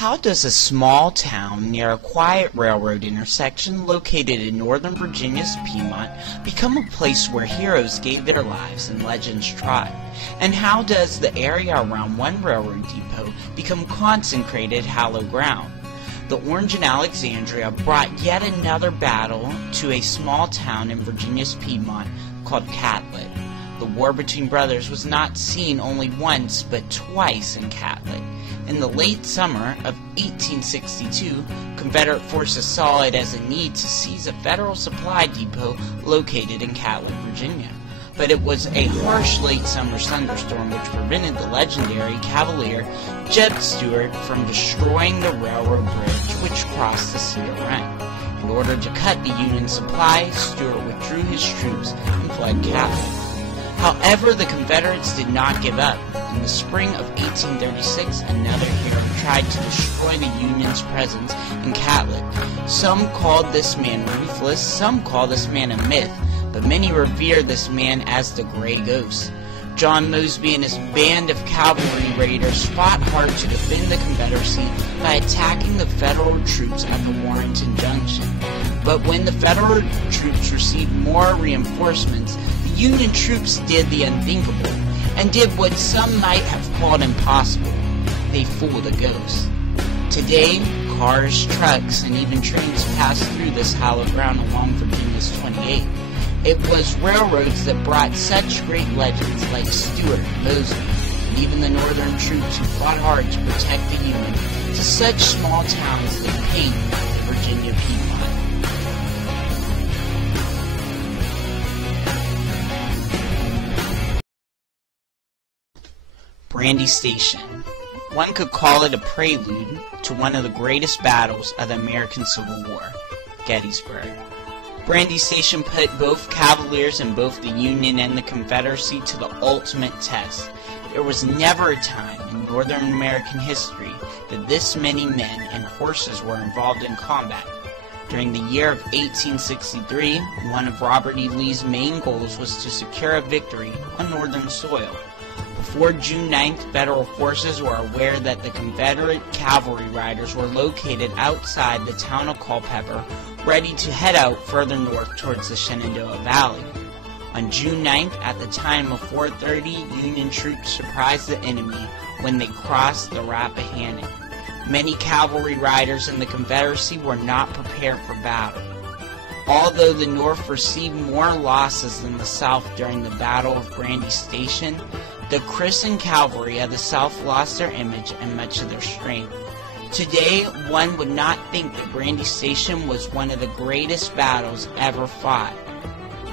How does a small town near a quiet railroad intersection located in northern Virginia's Piedmont become a place where heroes gave their lives and legends trod? And how does the area around one railroad depot become consecrated hallowed ground? The Orange and Alexandria brought yet another battle to a small town in Virginia's Piedmont called Catlett. The war between brothers was not seen only once but twice in Catlett. In the late summer of 1862, Confederate forces saw it as a need to seize a federal supply depot located in Catlett, Virginia. But it was a harsh late summer thunderstorm which prevented the legendary Cavalier Jeb Stuart from destroying the railroad bridge which crossed the Cedar Run. In order to cut the Union supply, Stuart withdrew his troops and fled Catlett. However, the Confederates did not give up. In the spring of 1836, another hero tried to destroy the Union's presence in Catlett. Some called this man ruthless, some call this man a myth, but many revere this man as the Gray Ghost. John Mosby and his band of cavalry raiders fought hard to defend the Confederacy by attacking the Federal troops at the Warrenton Junction. But when the Federal troops received more reinforcements, the Union troops did the unthinkable, and did what some might have called impossible. They fooled a ghost. Today, cars, trucks, and even trains pass through this hallowed ground along Virginia's 28. It was railroads that brought such great legends like Stuart, Mosby, and even the northern troops who fought hard to protect the Union to such small towns that paint the Virginia Piedmont. Brandy Station. One could call it a prelude to one of the greatest battles of the American Civil War, Gettysburg. Brandy Station put both Cavaliers in both the Union and the Confederacy to the ultimate test. There was never a time in Northern American history that this many men and horses were involved in combat. During the year of 1863, one of Robert E. Lee's main goals was to secure a victory on Northern soil. Before June 9th, Federal forces were aware that the Confederate cavalry riders were located outside the town of Culpeper, ready to head out further north towards the Shenandoah Valley. On June 9th, at the time of 4:30, Union troops surprised the enemy when they crossed the Rappahannock. Many cavalry riders in the Confederacy were not prepared for battle. Although the North received more losses than the South during the Battle of Brandy Station, the Crimson Cavalry of the South lost their image and much of their strength. Today, one would not think that Brandy Station was one of the greatest battles ever fought.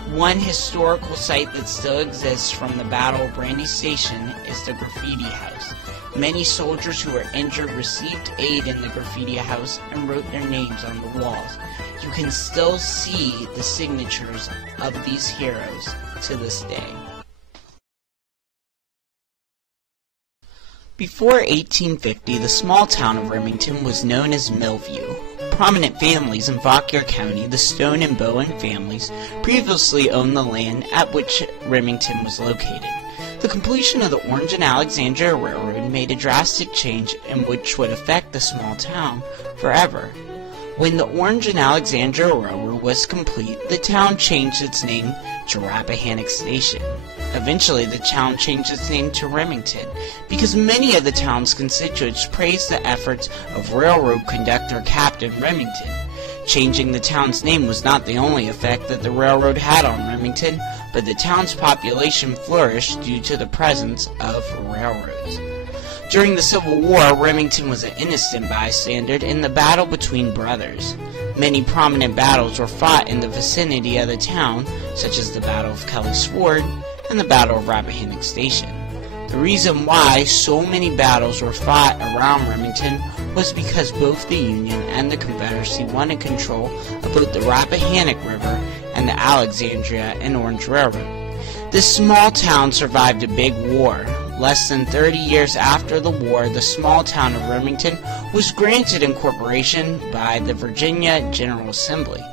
One historical site that still exists from the Battle of Brandy Station is the Graffiti House. Many soldiers who were injured received aid in the Graffiti House and wrote their names on the walls. You can still see the signatures of these heroes to this day. Before 1850, the small town of Remington was known as Millview. Prominent families in Fauquier County, the Stone and Bowen families, previously owned the land at which Remington was located. The completion of the Orange and Alexandria Railroad made a drastic change in which would affect the small town forever. When the Orange and Alexandria Railroad was complete, the town changed its name to Rappahannock Station. Eventually, the town changed its name to Remington because many of the town's constituents praised the efforts of railroad conductor Captain Remington. Changing the town's name was not the only effect that the railroad had on Remington, but the town's population flourished due to the presence of railroads. During the Civil War, Remington was an innocent bystander in the battle between brothers. Many prominent battles were fought in the vicinity of the town, such as the Battle of Kelly's Ford and the Battle of Rappahannock Station. The reason why so many battles were fought around Remington was because both the Union and the Confederacy wanted control of both the Rappahannock River and the Alexandria and Orange Railroad. This small town survived a big war. Less than 30 years after the war, the small town of Remington was granted incorporation by the Virginia General Assembly.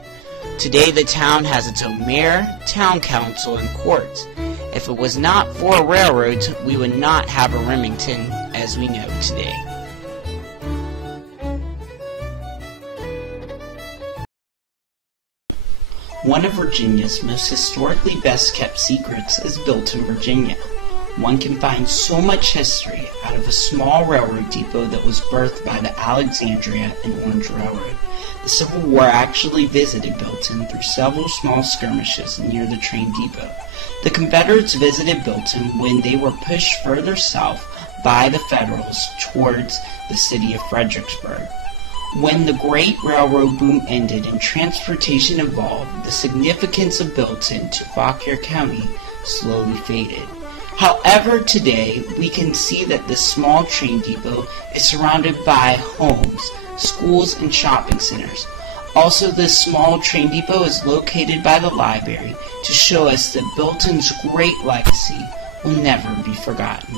Today the town has its own mayor, town council, and courts. If it was not for railroads, we would not have a Remington as we know today. One of Virginia's most historically best-kept secrets is built in Virginia. One can find so much history out of a small railroad depot that was birthed by the Alexandria and Orange Railroad. The Civil War actually visited Bilton through several small skirmishes near the train depot. The Confederates visited Bilton when they were pushed further south by the Federals towards the city of Fredericksburg. When the Great Railroad boom ended and transportation evolved, the significance of Bilton to Fauquier County slowly faded. However, today we can see that this small train depot is surrounded by homes, schools, and shopping centers. Also, this small train depot is located by the library to show us that Bilton's great legacy will never be forgotten.